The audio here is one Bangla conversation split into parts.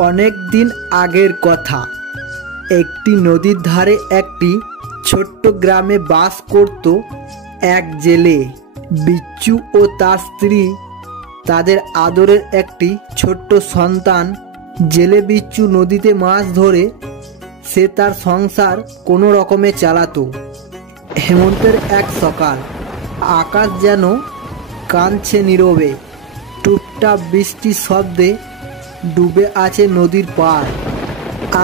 অনেক দিন আগের কথা। একটি নদীর ধারে একটি ছোট্ট গ্রামে বাস করত এক জেলে। বিচ্ছু ও তার স্ত্রী, তাদের আদরের একটি ছোট্ট সন্তান। জেলে বিচ্ছু নদীতে মাছ ধরে সে তার সংসার কোনো রকমে চালাতো। হেমন্তের এক সকাল, আকাশ যেন কাঁদছে নীরবে। টুপটাপ বৃষ্টির শব্দে ডুবে আছে নদীর পাড়।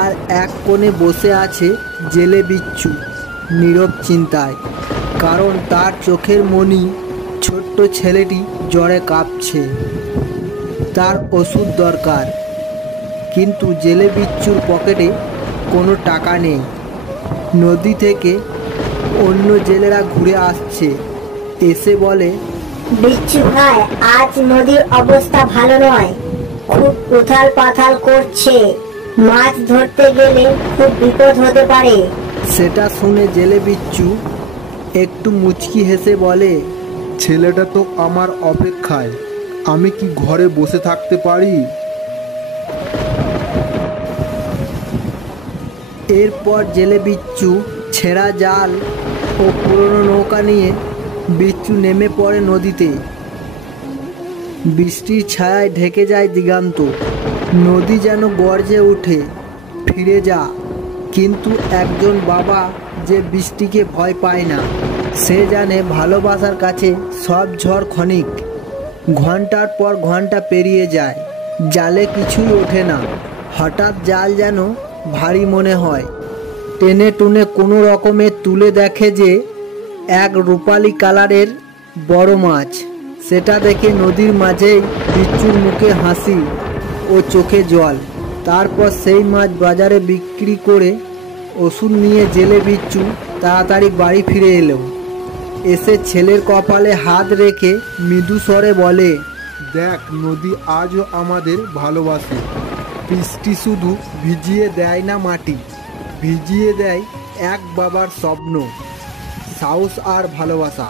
আর এক কোণে বসে আছে জেলে বিচ্ছু, নীরব চিন্তায়। কারণ তার চোখের মণি ছোট্ট ছেলেটি জ্বরে কাঁপছে। তার ওষুধ দরকার, কিন্তু জেলে বিচ্ছুর পকেটে কোনো টাকা নেই। নদী থেকে অন্য জেলেরা ঘুরে আসছে, এসে বলে, বিচ্ছু ভাই, আজ নদীর অবস্থা ভালো নয়, খুব উথাল পাথাল করছে, মাছ ধরতে গেলে খুব বিপদ হতে পারে। সেটা শুনে জেলে বিচ্ছু একটু মুচকি হেসে বলে, ছেলেটা তো আমার অপেক্ষায়, আমি কি ঘরে বসে থাকতে পারি? এরপর জেলে বিচ্ছু ছেঁড়া জাল ও পুরনো নৌকা নিয়ে বিচ্ছু নেমে পড়ে নদীতে। বৃষ্টির ছায়ায় ঢেকে যায় দিগান্ত। নদী যেন গর্জে ওঠে, ফিরে যা। কিন্তু একজন বাবা যে বৃষ্টিকে ভয় পায় না। সে জানে ভালোবাসার কাছে সব ঝড় ক্ষণিক। ঘন্টার পর ঘন্টা পেরিয়ে যায়, জালে কিছুই ওঠে না। হঠাৎ জাল যেন ভারী মনে হয়। টেনে টুনে কোনো রকমে তুলে দেখে যে এক রূপালি কালারের বড় মাছ। সেটা দেখে নদীর মাঝেই বিচ্ছুর মুখে হাসি ও চোখে জল। তারপর সেই মাছ বাজারে বিক্রি করে ওষুধ নিয়ে জেলে বিচ্ছু তাড়াতাড়ি বাড়ি ফিরে এলো। এসে ছেলের কপালে হাত রেখে মৃদু স্বরে বলে, দেখ, নদী আজও আমাদের ভালোবাসে। বৃষ্টি শুধু ভিজিয়ে দেয় না মাটি, ভিজিয়ে দেয় এক বাবার স্বপ্ন, সাহস আর ভালোবাসা।